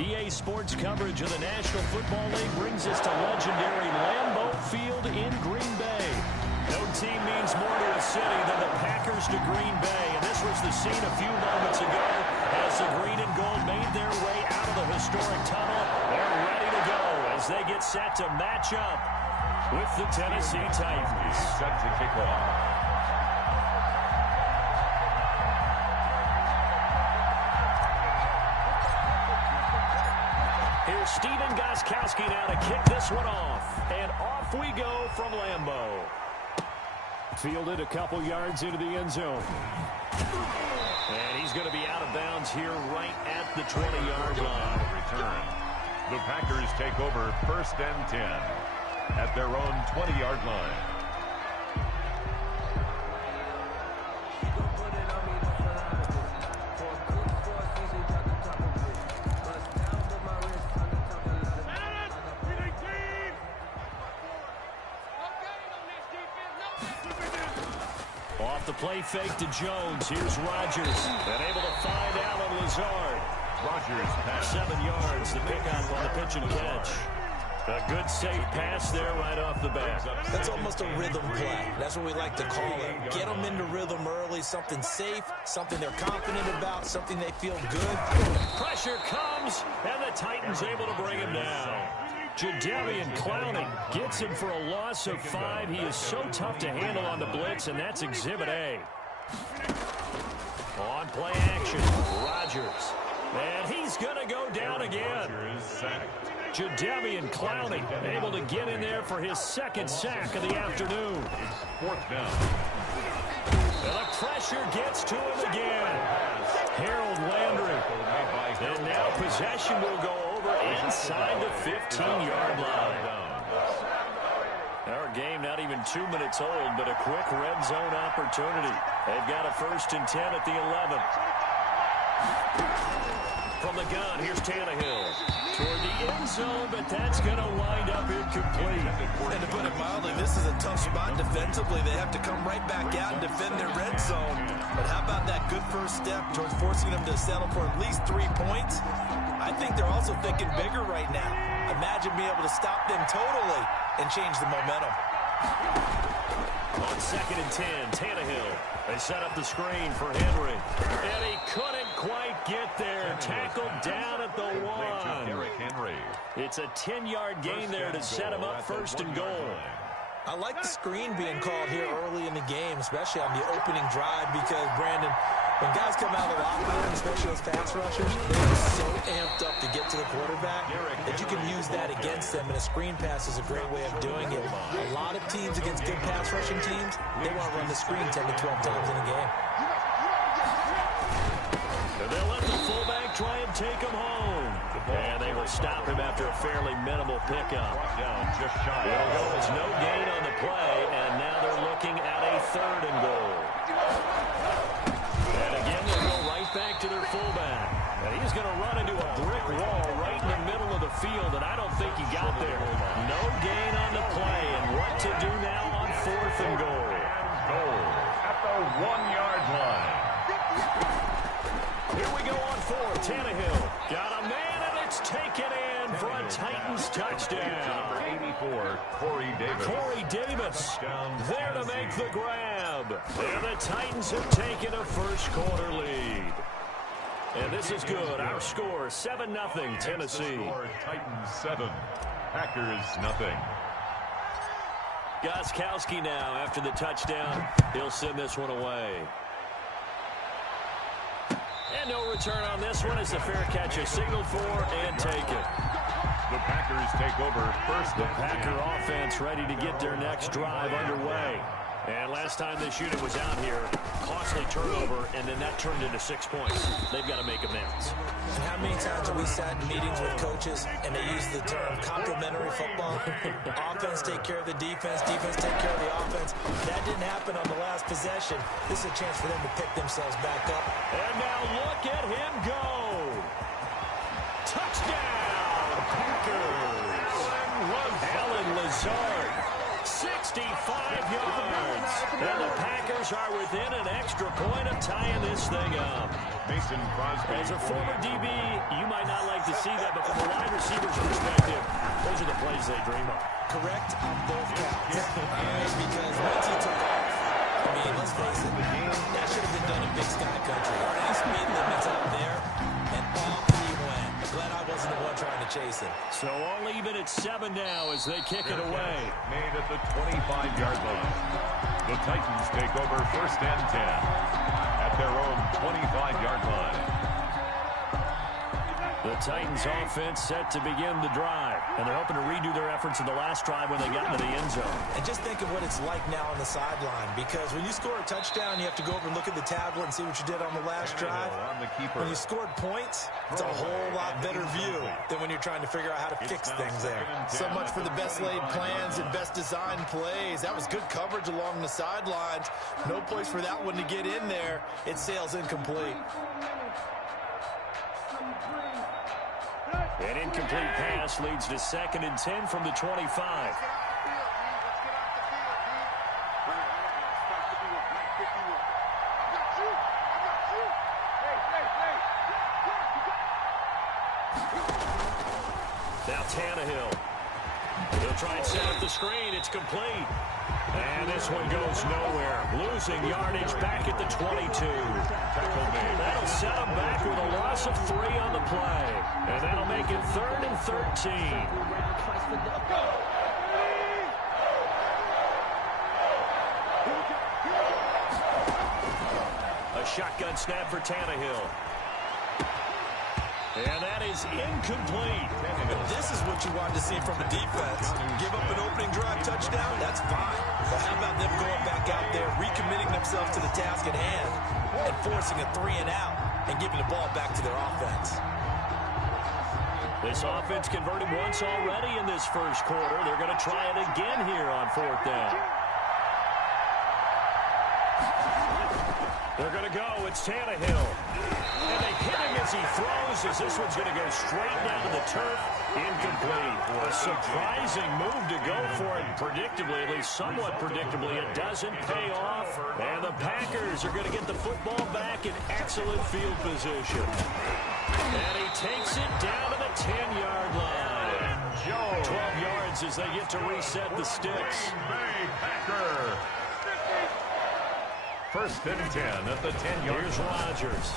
EA Sports coverage of the National Football League brings us to legendary Lambeau Field in Green Bay. No team means more to a city than the Packers to Green Bay, and this was the scene a few moments ago as the green and gold made their way out of the historic tunnel. They're ready to go as they get set to match up with the Tennessee Titans. Set to kick off. Here's Stephen Gostkowski now to kick this one off. And off we go from Lambeau. Fielded a couple yards into the end zone. And he's going to be out of bounds here right at the 20-yard line. Return. The Packers take over 1st and 10 at their own 20-yard line. Off the play fake to Jones. Here's Rodgers. And able to find Allen Lazard. Rodgers pass. 7 yards. The pickup on the pitch and catch. A good safe pass there right off the bat. That's almost a rhythm play. That's what we like to call it. Get them into rhythm early. Something safe. Something they're confident about. Something they feel good. Pressure comes. And the Titans able to bring him down. Jadeveon Clowney gets him for a loss of 5. He is so tough to handle on the blitz, and that's Exhibit A. On play action, Rodgers. And he's going to go down again. Jadeveon Clowney able to get in there for his 2nd sack of the afternoon. 4th down. And the pressure gets to him again. Harold Landry. And now possession will go over inside the 15-yard line. Our game not even 2 minutes old, but a quick red zone opportunity. They've got a 1st and 10 at the 11. From the gun, here's Tannehill. Toward the end zone, but that's going to wind up incomplete. And to put it mildly, this is a tough spot defensively. They have to come right back out and defend their red zone. But how about that good first step towards forcing them to settle for at least 3 points? I think they're also thinking bigger right now. Imagine being able to stop them totally and change the momentum. On 2nd and 10, Tannehill. They set up the screen for Henry. And he couldn't quite get there. Tackled down at the 1. It's a 10-yard gain there to set him up 1st and goal. I like the screen being called here early in the game, especially on the opening drive, because, Brandon, when guys come out of the locker room, especially those pass rushers, they're so amped up to get to the quarterback that you can use that against them, and a screen pass is a great way of doing it. A lot of teams against good pass rushing teams, they want to run the screen 10 to 12 times in a game. And they'll let the fullback try and take him home. And they will stop him after a fairly minimal pickup. Just shy. There's no gain on the play, and now they're looking at a 3rd and goal. And again, they'll go right back to their fullback. And he's going to run into a brick wall right in the middle of the field, and I don't think he got there. No gain on the play, and what to do now on 4th and goal. Goal at the 1-yard line. Here we go on 4th. Tannehill got a man, and it's taken in for a Titans touchdown. Number 84, Corey Davis. Corey Davis there to make the grab. And the Titans have taken a 1st quarter lead. And this is good. Our score, 7-0 Tennessee. Titans 7, Packers nothing. Gostkowski now after the touchdown. He'll send this one away. And no return on this one as the fair catch is signaled for and taken. The Packers take over 1st. The Packer offense ready to get their next drive underway. And last time this unit was out here, costly turnover, and then that turned into 6 points. They've got to make amends. And how many times have we sat in meetings with coaches and they use the term complementary football? Offense take care of the defense, defense take care of the offense. That didn't happen on the last possession. This is a chance for them to pick themselves back up. And now look at him go. Touchdown, Packers. Allen Lazard. 65 yards. And the Packers are within an extra point of tying this thing up. Mason Crosby. As a former DB, you might not like to see that, but from a wide receiver's perspective, those are the plays they dream of. Correct on both counts. Because once he took off, I mean, let's face it, that should have been done in Big Sky Country. Any speed limits out there, and off he went. Glad I wasn't the one trying to chase him. So all even at 7 now as they kick it away. Made at the 25-yard line. The Titans take over 1st and 10 at their own 25-yard line. The Titans offense set to begin the drive, and they're hoping to redo their efforts in the last drive when they got into the end zone. And just think of what it's like now on the sideline, because when you score a touchdown, you have to go over and look at the tablet and see what you did on the last drive. When you scored points, it's a whole lot better view than when you're trying to figure out how to fix things there. So much for the best laid plans and best designed plays. That was good coverage along the sidelines. No place for that one to get in there. It sails incomplete. An incomplete pass leads to 2nd and 10 from the 25. Now Tannehill. He'll try and set up the screen. It's complete. And this one goes nowhere. Losing yardage back at the 22. That'll set him back with a loss of 3 on the play. And that'll make it 3rd and 13. A shotgun snap for Tannehill. And that is incomplete. This is what you wanted to see from the defense. Give up an opening drive touchdown, that's fine. But how about them going back out there, recommitting themselves to the task at hand, and forcing a 3 and out, and giving the ball back to their offense. This offense converted once already in this first quarter. They're going to try it again here on 4th down. They're going to go. It's Tannehill. And they hit him as he throws, as this one's going to go straight down to the turf. Incomplete. A surprising move to go for it. Predictably, at least somewhat predictably, it doesn't pay off. And the Packers are going to get the football back in excellent field position. And he takes it down to the 10-yard line. 12 yards as they get to reset the sticks. Packer. 1st and 10 at the 10-yard line. Here's Rodgers.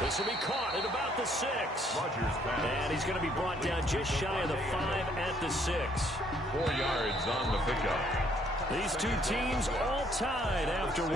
This will be caught at about the 6. And he's going to be brought down just shy of the 5 at the 6. 4 yards on the pickup. These two teams all tied after 1.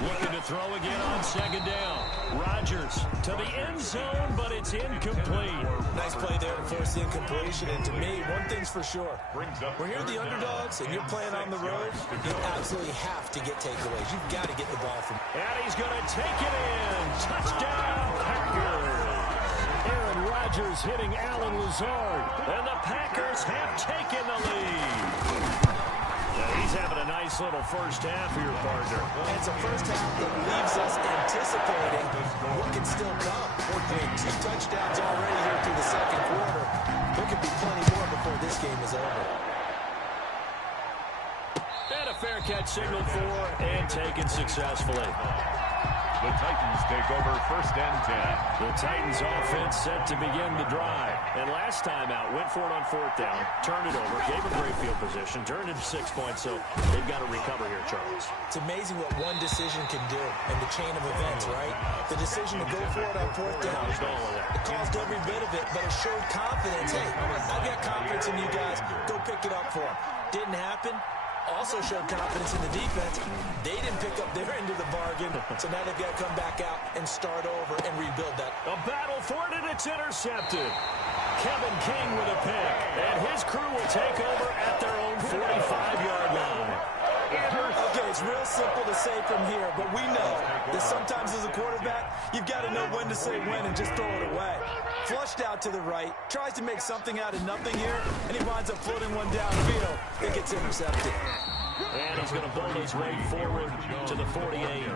Looking to throw again on 2nd down. Rodgers to the end zone, but it's incomplete. Nice play there to force the incompletion. And to me, one thing's for sure. When you're the underdogs and you're playing on the road, you absolutely have to get takeaways. You've got to get the ball from. And he's going to take it in. Touchdown, Packers. Aaron Rodgers hitting Allen Lazard. And the Packers have taken the lead. He's having a nice little first half here, partner. And it's a first half that leaves us anticipating what can still come. I mean, 2 touchdowns already here through the 2nd quarter. There could be plenty more before this game is over. And a fair catch signaled for and taken successfully. The Titans take over 1st and 10. The Titans offense set to begin the drive. And last time out, went for it on 4th down, turned it over, gave a great field position, turned it to 6 points, so they've got to recover here, Charles. It's amazing what one decision can do in the chain of events, right? The decision to go for it on 4th down, it caused every bit of it, but it showed confidence. Hey, I've got confidence in you guys. Go pick it up for them. Didn't happen. Also showed confidence in the defense. They didn't pick up their end of the bargain, so now they've got to come back out and start over and rebuild that. A battle for it, and it's intercepted. Kevin King with a pick, and his crew will take over at their own 45-yard line. Okay, it's real simple to say from here, but we know that sometimes as a quarterback, you've got to know when to say when and just throw it away. Flushed out to the right, tries to make something out of nothing here, and he winds up floating one downfield that gets intercepted. And he's going to bolt his way forward to the 48.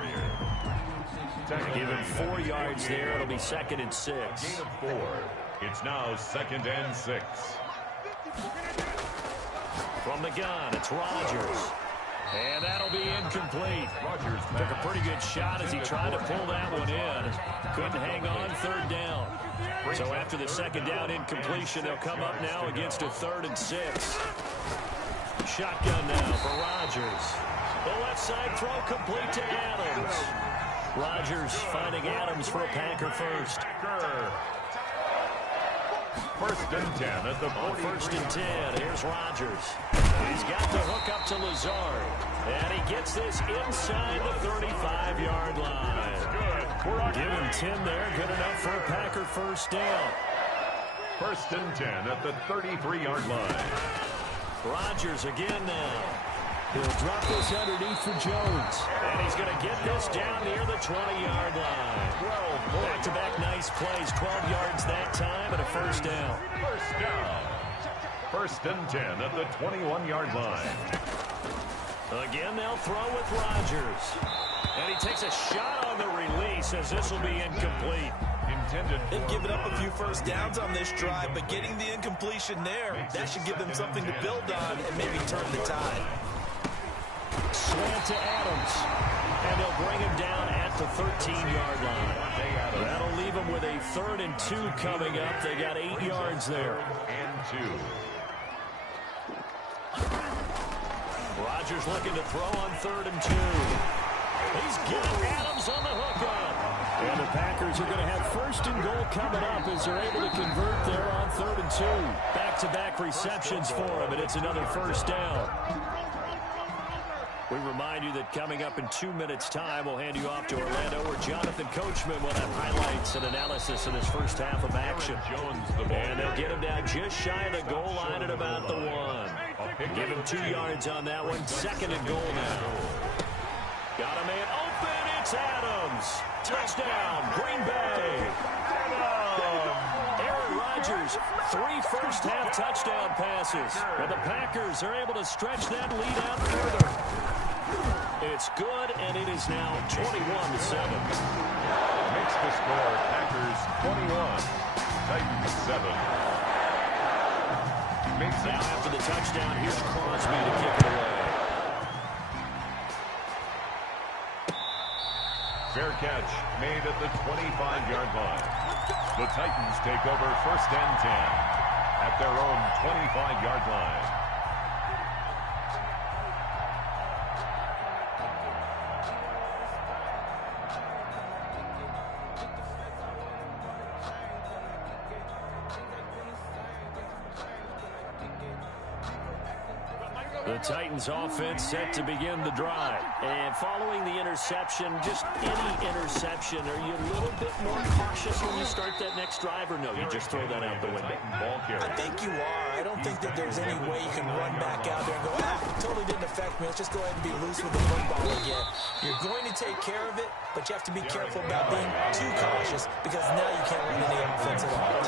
Give him 4 yards there. It'll be 2nd and 6. Gain of 4. It's now 2nd and 6. From the gun, it's Rodgers. And that'll be incomplete. Rodgers took a pretty good shot as he tried to pull that one in. Couldn't hang on, 3rd down. So after the 2nd down incompletion, they'll come up now against a 3rd and 6. Shotgun now for Rodgers. The left side throw complete to Adams. Rodgers finding Adams for a Packer first. 1st and 10 at the 40. 1st and 10. Here's Rodgers. He's got the hook up to Lazard. And he gets this inside the 35-yard line. Good. Give him 10 there. Good enough for a Packer first down. 1st and 10 at the 33-yard line. Rodgers again now. He'll drop this underneath for Jones. And he's going to get this down near the 20-yard line. Back-to-back nice plays. 12 yards that time and a first down. First down. 1st and 10 at the 21-yard line. Again, they'll throw with Rodgers. And he takes a shot on the release as this will be incomplete. They've given up a few first downs on this drive, but getting the incompletion there, that should give them something to build on and maybe turn the tide. Slant to Adams. And they'll bring him down at the 13-yard line. That'll leave him with a 3rd and 2 coming up. They got 8 yards there. And 2. Rodgers looking to throw on 3rd and 2. He's got Adams on the hookup. And the Packers are going to have 1st and goal coming up as they're able to convert there on 3rd and 2. Back-to-back receptions for him, and it's another first down. We remind you that coming up in 2 minutes' time, we'll hand you off to Orlando, where Jonathan Coachman will have highlights and analysis in this first half of action. And they'll get him down just shy of the goal line at about the 1. Give him 2 yards on that one. 2nd and goal now. Got a man open. It's Adams. Touchdown, Green Bay. Aaron Rodgers, 3 first-half touchdown passes. And the Packers are able to stretch that lead out further. It's good, and it is now 21-7. Makes the score Packers 21, Titans 7. Now after the touchdown, here's Crosby to kick it away. Fair catch made at the 25-yard line. The Titans take over 1st and 10 at their own 25-yard line. The Titans offense set to begin the drive. And following the interception, just any interception, are you a little bit more cautious when you start that next drive, or no, you just throw that out the window? I think you are. I don't think that there's any way you can run back out there and go, totally didn't affect me. Let's just go ahead and be loose with the football again. You're going to take care of it, but you have to be careful about being too cautious because now you can't run any offense at all.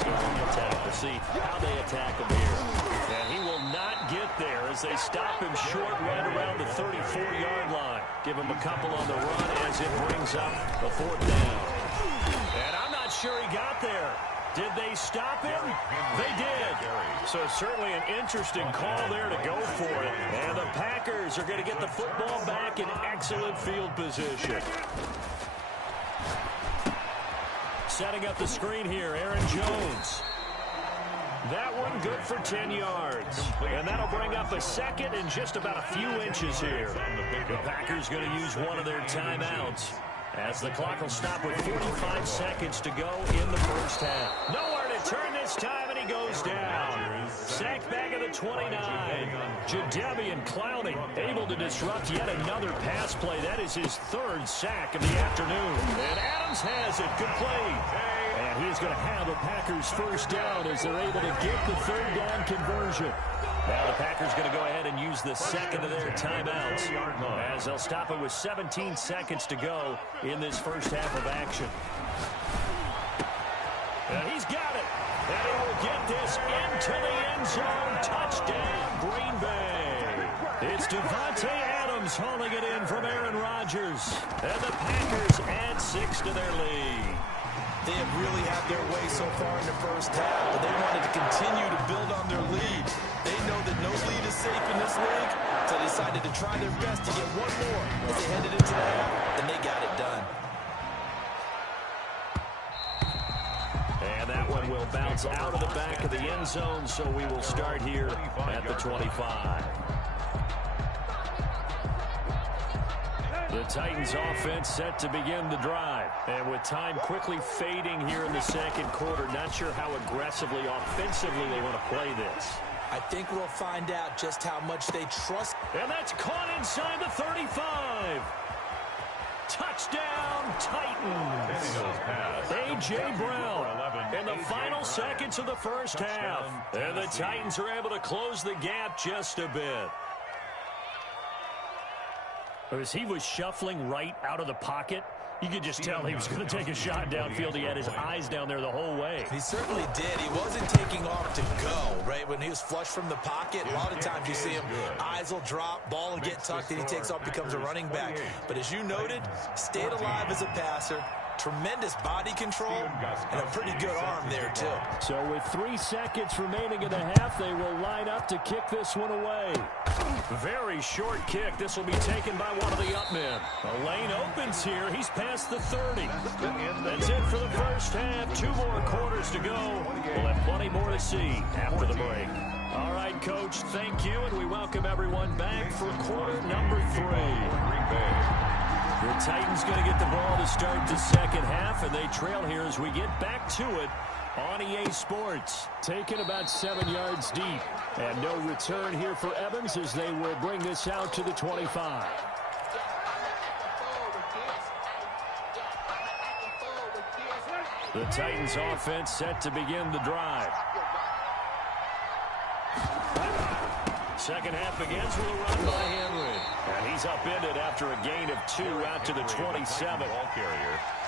We'll see how they attack him here. And he will not get there as they stop him short right around the 34-yard line. Give him a couple on the run as it brings up the 4th down. And I'm not sure he got there. Did they stop him? They did. So certainly an interesting call there to go for it. And the Packers are going to get the football back in excellent field position. Setting up the screen here, Aaron Jones. That one good for 10 yards. And that'll bring up a 2nd and just about a few inches here. The Packers going to use one of their timeouts as the clock will stop with 45 seconds to go in the first half. Nowhere to turn this time, and he goes down. Sacked back at the 29. Jadeveon Clowney able to disrupt yet another pass play. That is his 3rd sack of the afternoon. And Adams has it complete. And he's going to have a Packers first down as they're able to get the 3rd down conversion. Now the Packers going to go ahead and use the 2nd of their timeouts as they'll stop it with 17 seconds to go in this first half of action. And he's got it. And he will get this into the end zone. Touchdown, Green Bay. It's Devontae Adams hauling it in from Aaron Rodgers. And the Packers add 6 to their lead. They have really had their way so far in the first half, but they wanted to continue to build on their lead. They know that no lead is safe in this league, so they decided to try their best to get one more as they headed into the half, and they got it done. And that one will bounce out of the back of the end zone, so we will start here at the 25. The Titans offense set to begin the drive. And with time quickly fading here in the second quarter, not sure how aggressively, offensively they want to play this. I think we'll find out just how much they trust. And that's caught inside the 35. Touchdown, Titans. A.J. Brown in the final seconds of the first half. And the Titans are able to close the gap just a bit. As he was shuffling right out of the pocket, you could just tell he was going to take a shot downfield. He had his eyes down there the whole way. He certainly did. He wasn't taking off to go, right? When he was flush from the pocket, a lot of times you see him, eyes will drop, ball will get tucked, and he takes off, becomes a running back. But as you noted, stayed alive as a passer, tremendous body control, and a pretty good arm there, too. So with 3 seconds remaining in the half, they will line up to kick this one away. Very short kick. This will be taken by one of the up men. The lane opens here. He's past the 30. That's it for the first half. 2 more quarters to go. We'll have plenty more to see after the break. All right, Coach, thank you, and we welcome everyone back for quarter number 3. The Titans going to get the ball to start the second half, and they trail here as we get back to it on EA Sports. Taken about 7 yards deep, and no return here for Evans as they will bring this out to the 25. The Titans offense set to begin the drive. Second half begins with a run by Henry. And he's upended after a gain of 2 out to the 27.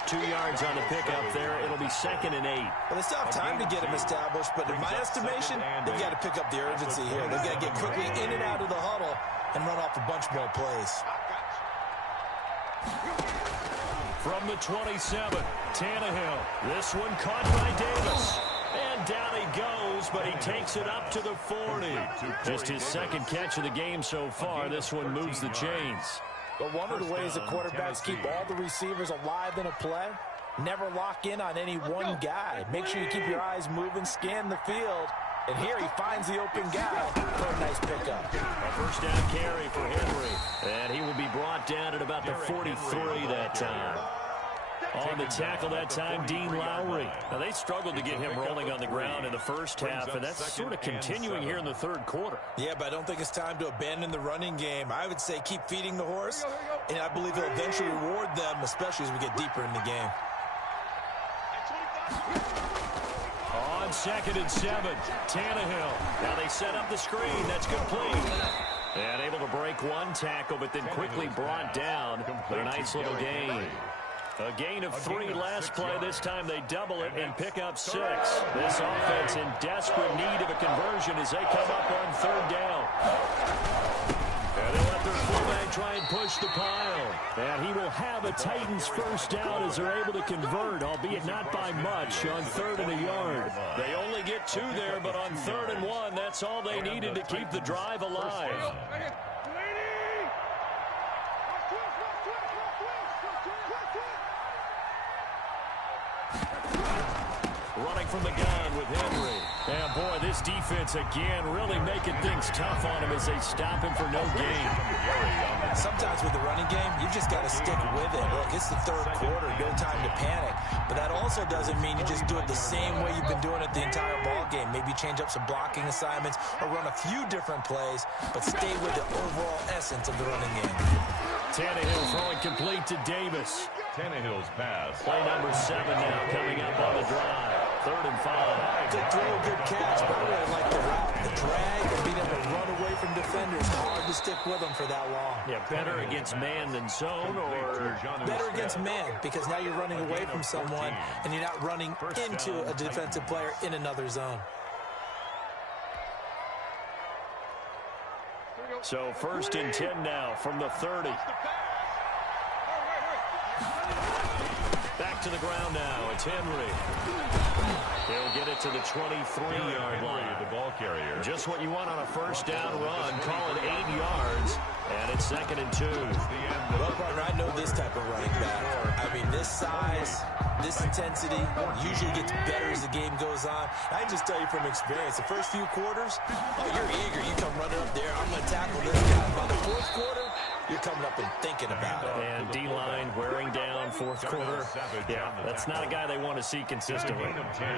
2 yards on the pickup there. It'll be 2nd and 8. Well, they still have time to get him established, but in my estimation, they've got to pick up the urgency here. They've got to get quickly in and out of the huddle and run off a bunch more plays. From the 27, Tannehill. This one caught by Davis. And down he goes, but he takes it up to the 40. Just his second catch of the game so far. This one moves the chains. But one of the ways that quarterbacks keep all the receivers alive in a play, never lock in on any one guy. Make sure you keep your eyes moving, scan the field. And here he finds the open guy for a nice pickup. A first down carry for Henry. And he will be brought down at about the 43 that time. On the tackle that time, Dean Lowry. Now, they struggled to get him rolling on the ground in the first half, and that's sort of continuing here in the third quarter. Yeah, but I don't think it's time to abandon the running game. I would say keep feeding the horse, and I believe it'll eventually reward them, especially as we get deeper in the game. On 2nd and 7, Tannehill. Now they set up the screen. That's complete. And able to break one tackle, but then quickly brought down. But a nice little gain. A gain of 3 last play. This time they double it and pick up 6. This offense in desperate need of a conversion as they come up on 3rd down. And they'll let their fullback try and push the pile. And he will have a Titans first down as they're able to convert, albeit not by much, on 3rd and a yard. They only get 2 there, but on 3rd and 1, that's all they needed to keep the drive alive. Running from the gun with Henry. And boy, this defense again really making things tough on him as they stop him for no gain. Sometimes with the running game, you just got to stick with it. Look, it's the third quarter, no time to panic. But that also doesn't mean you just do it the same way you've been doing it the entire ball game. Maybe change up some blocking assignments or run a few different plays, but stay with the overall essence of the running game. Tannehill throwing complete to Davis. Tannehill's pass. Play number 7 now coming up on the drive. 3rd and 5. Good throw, good catch, but I really like the route, the drag, and being able to run away from defenders. Hard to stick with them for that long. Yeah, better against man than zone, or better against man, because now you're running away from someone and you're not running into a defensive player in another zone. So 1st and 10 now from the 30. to the ground now. It's Henry. He'll get it to the 23-yard line. The ball carrier. Just what you want on a first down run. Call it 8 yards. And it's 2nd and 2. Well, partner, I know this type of running back. I mean, this size, this intensity usually gets better as the game goes on. I can just tell you from experience, the first few quarters, you're eager. You come running up there, I'm going to tackle this guy. By the fourth quarter, you're coming up and thinking about it. And D-line wearing down fourth quarter. Yeah, that's not a guy they want to see consistently.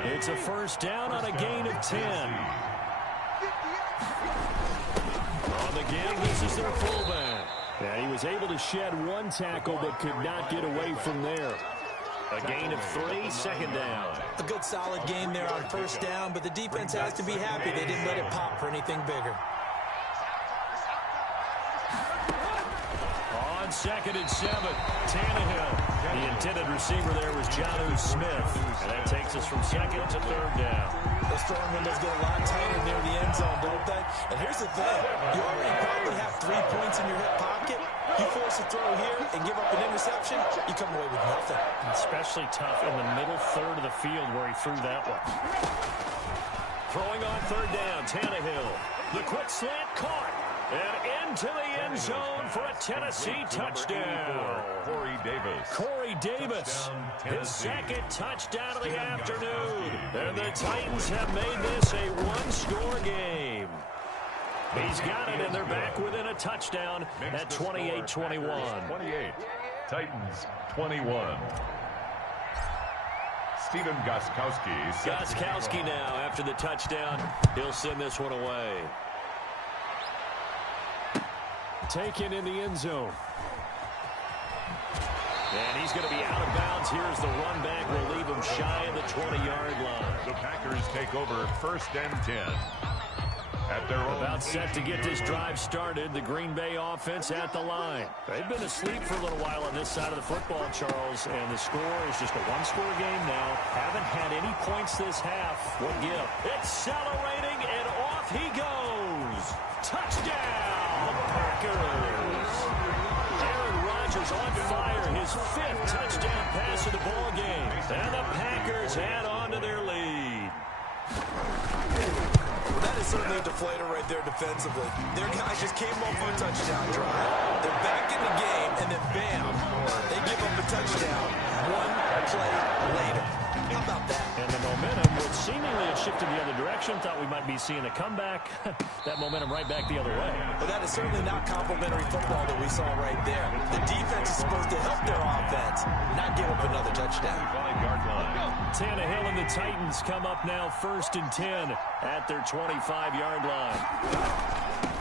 It's a first down on a gain of 10. On the game, this is their fullback. Yeah, he was able to shed one tackle but could not get away from there. A gain of 3, 2nd down. A good solid game there on first down, but the defense has to be happy they didn't let it pop for anything bigger. On 2nd and 7, Tannehill. The intended receiver there was Jonnu Smith. And that takes us from 2nd to 3rd down. Those throwing windows get a lot tighter near the end zone, don't they? And here's the thing. You already probably have 3 points in your hip pocket. You force a throw here and give up an interception, you come away with nothing. Especially tough in the middle third of the field where he threw that one. Throwing on 3rd down, Tannehill. The quick slant caught. And into the end zone for a Tennessee touchdown. Corey Davis, his 2nd touchdown of the afternoon. And the Titans have made this a one-score game. He's got it, and they're back within a touchdown at 28-21. 28. Titans 21. Stephen Gostkowski. Gostkowski now after the touchdown. He'll send this one away. Taken in the end zone. And he's going to be out of bounds. Here's the run back. Will leave him shy of the 20-yard line. The Packers take over 1st and 10. At their own. About set to get this drive started. The Green Bay offense at the line. They've been asleep for a little while on this side of the football, Charles, and the score is just a one-score game now. Haven't had any points this half. What give? Accelerating, and off he goes. Touchdown, Packers. Aaron Rodgers on fire. His 5th touchdown pass of the ball game. And the Packers add on to their lead. That is certainly a deflator right there defensively. Their guys just came off a touchdown drive. They're back in the game, and then bam, they give up a touchdown one play later. How about that? And the momentum, which seemingly had shifted the other direction, thought we might be seeing a comeback. That momentum right back the other way. But that is certainly not complimentary football that we saw right there. The defense is supposed to help their offense, not give up another touchdown. 5-yard line. Tannehill and the Titans come up now 1st and 10 at their 25-yard line.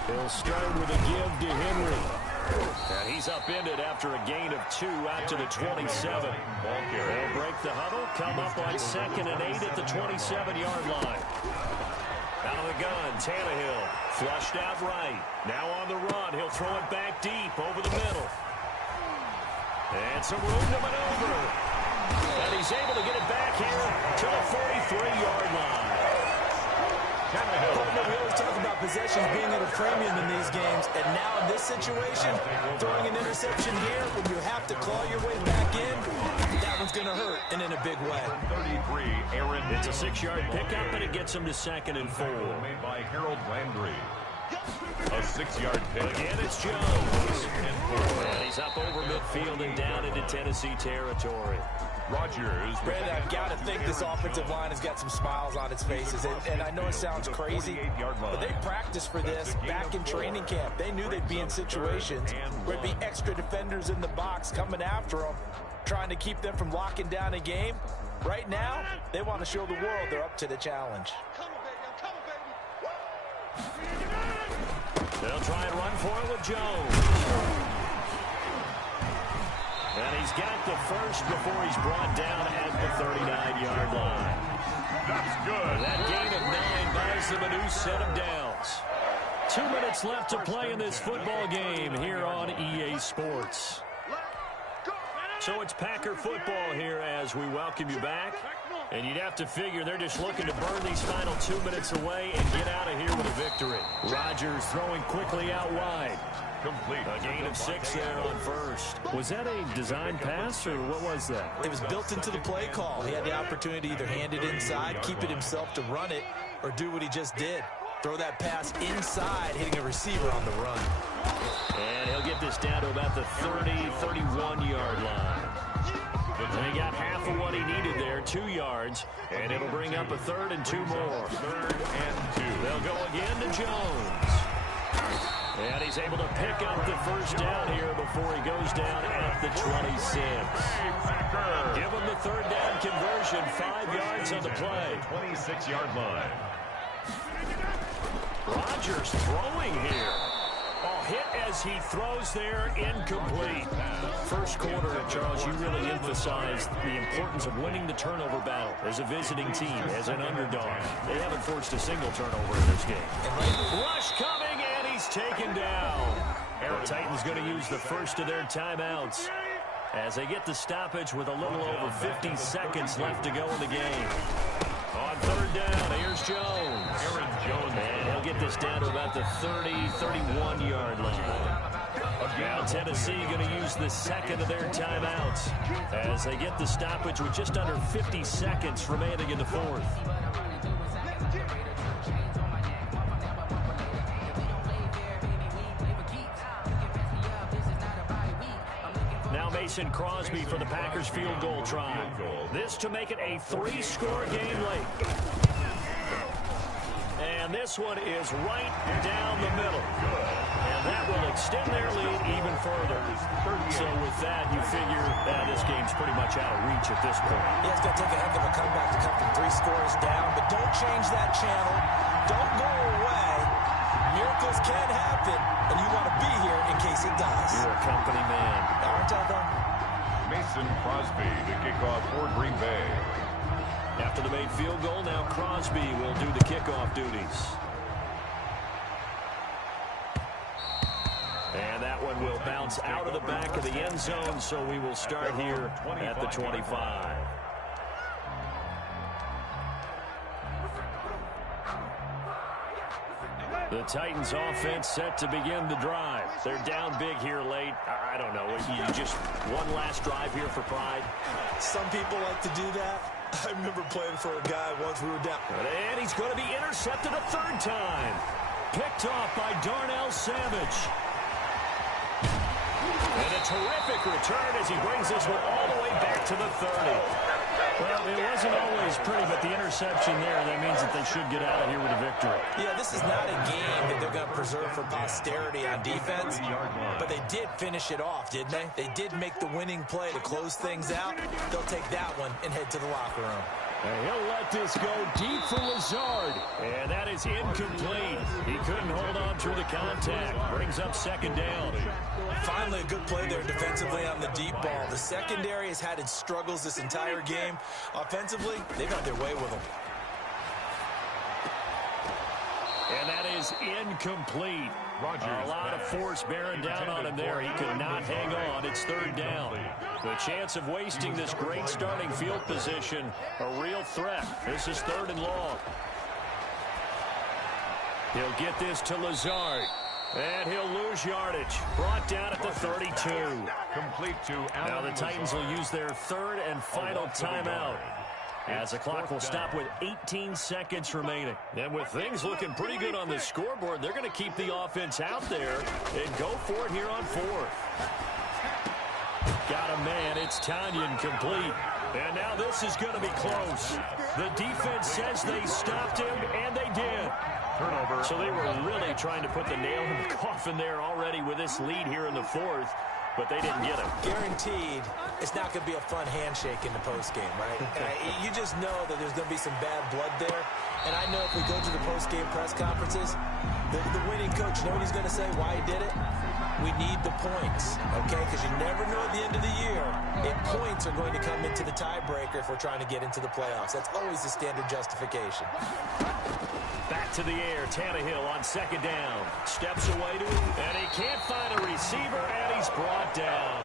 They'll start with a give to Henry. And he's upended after a gain of 2 out to the 27. They'll break the huddle, come up on 2nd and 8 at the 27-yard line. Out of the gun, Tannehill flushed out right. Now on the run, he'll throw it back deep over the middle. And some room to maneuver. And he's able to get it back here to the 43-yard line. We always talk about possessions being at a premium in these games, and now in this situation, throwing an interception here when you have to claw your way back in, that one's going to hurt, and in a big way. 33, Aaron. It's a 6-yard pickup, and it gets him to 2nd and 4. Made by Harold Landry. A 6-yard pick. Again, it's Jones. And he's up over midfield and down into Tennessee territory. Rodgers. Brandon, I've got to think this offensive line has got some smiles on its faces. And I know it sounds crazy, but they practiced for this back in training camp. They knew they'd be in situations where there'd be extra defenders in the box coming after them, trying to keep them from locking down a game. Right now, they want to show the world they're up to the challenge. They'll try and run for it with Jones. And he's got the first before he's brought down at the 39-yard line. That's good. That gain of 9 buys them a new set of downs. 2 minutes left to play in this football game here on EA Sports. So it's Packer football here as we welcome you back. And you'd have to figure they're just looking to burn these final 2 minutes away and get out of here with a victory. Rodgers throwing quickly out wide. Complete. A gain of 6 there on first. Was that a design pass, or what was that? It was built into the play call. He had the opportunity to either hand it inside, keep it himself to run it, or do what he just did. Throw that pass inside, hitting a receiver on the run. And he'll get this down to about the 30, 31-yard line. And he got half of what he needed there, 2 yards. And it'll bring up a 3rd and 2 more. 3rd and 2. They'll go again to Jones. And he's able to pick up the first down here before he goes down at the 26. Give him the 3rd down conversion, 5 yards on the play. 26-yard line. Rodgers throwing here. Oh, hit as he throws there, incomplete. First quarter, Charles, you really emphasized the importance of winning the turnover battle as a visiting team, as an underdog. They haven't forced a single turnover in this game. Rush coming, and he's taken down. The Titans going to use the first of their timeouts as they get the stoppage with a little over 50 seconds left to go in the game. On 3rd down, here's Jones. And he'll get this down to about the 30, 31-yard line. Now Tennessee going to use the second of their timeouts as they get the stoppage with just under 50 seconds remaining in the 4th. Now Mason Crosby for the Packers field goal try. This to make it a 3-score game late. And this one is right down the middle. And that will extend their lead even further. So with that, you figure that this game's pretty much out of reach at this point. Yeah, it's going to take a heck of a comeback to come from 3 scores down. But don't change that channel. Don't go away. Miracles can happen. And you want to be here in case it does. You're a company man. Aren't I, though? Mason Crosby to kick off for Green Bay. After the made field goal, now Crosby will do the kickoff duties. And that one will bounce out of the back of the end zone, so we will start here at the 25. The Titans offense set to begin the drive. They're down big here late. I don't know. You just one last drive here for pride. Some people like to do that. I remember playing for a guy once we were down. And he's going to be intercepted a 3rd time. Picked off by Darnell Savage. And a terrific return as he brings this one all the way back to the 30. Well, it wasn't always pretty, but the interception there, that means that they should get out of here with a victory. Yeah, this is not a game that they're going to preserve for posterity on defense, but they did finish it off, didn't they? They did make the winning play to close things out. They'll take that one and head to the locker room. And he'll let this go deep for Lazard. And that is incomplete. He couldn't hold on through the contact. Brings up 2nd down. Finally, a good play there defensively on the deep ball. The secondary has had its struggles this entire game. Offensively, they've had their way with them. And that is incomplete. A lot of force bearing down on him there. He could not hang on. It's 3rd down. The chance of wasting this great starting field position, a real threat. This is 3rd and long. He'll get this to Lazard. And he'll lose yardage. Brought down at the 32. Complete to Allen. Now the Titans will use their 3rd and final timeout, as the clock will stop with 18 seconds remaining. And with things looking pretty good on the scoreboard, they're going to keep the offense out there and go for it here on 4th. Got a man. It's Tanyan complete. And now this is going to be close. The defense says they stopped him, and they did. Turnover. So they were really trying to put the nail in the coffin there already with this lead here in the 4th. But they didn't get it. Guaranteed, it's not going to be a fun handshake in the postgame, right? You just know that there's going to be some bad blood there. And I know if we go to the postgame press conferences, the winning coach, you know what he's going to say, why he did it? We need the points, okay? Because you never know at the end of the year if points are going to come into the tiebreaker if we're trying to get into the playoffs. That's always the standard justification. Back to the air, Tannehill on 2nd down. Steps away to him, and he can't find a receiver, and he's brought down.